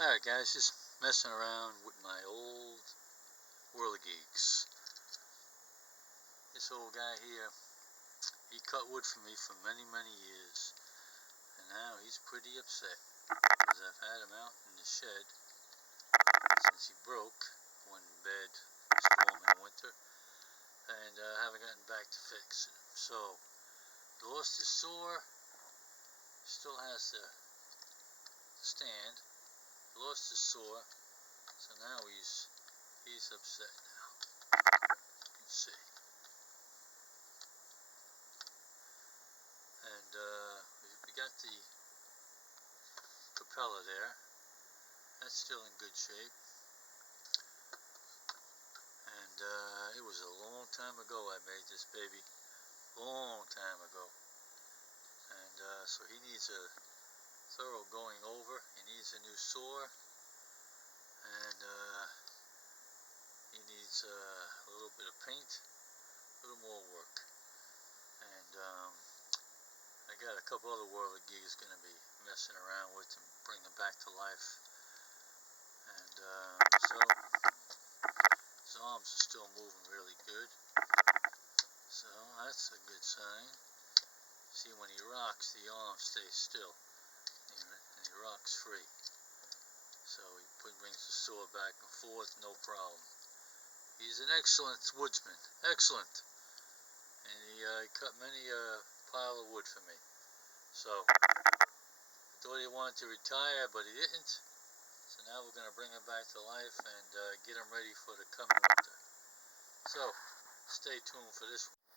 Alright guys, just messing around with my old Whirligigs. This old guy here, he cut wood for me for many years, and now he's pretty upset because I've had him out in the shed since he broke one bad storm in winter, and I haven't gotten back to fixing him. So he lost his saw, still has the stand. Lost his saw, so now he's upset now. You can see. And we got the propeller there. That's still in good shape. And it was a long time ago I made this baby. Long time ago. And so he needs a thorough going over. He needs a new saw, and he needs a little bit of paint, a little more work. And I got a couple other Whirligigs going to be messing around with and bring them back to life. And so his arms are still moving really good, so that's a good sign. See, when he rocks, the arm stays still. And he rocks free. So he brings the saw back and forth, no problem. He's an excellent woodsman, excellent. And he cut many pile of wood for me. So I thought he wanted to retire, but he didn't. So now we're going to bring him back to life and get him ready for the coming winter. So stay tuned for this one.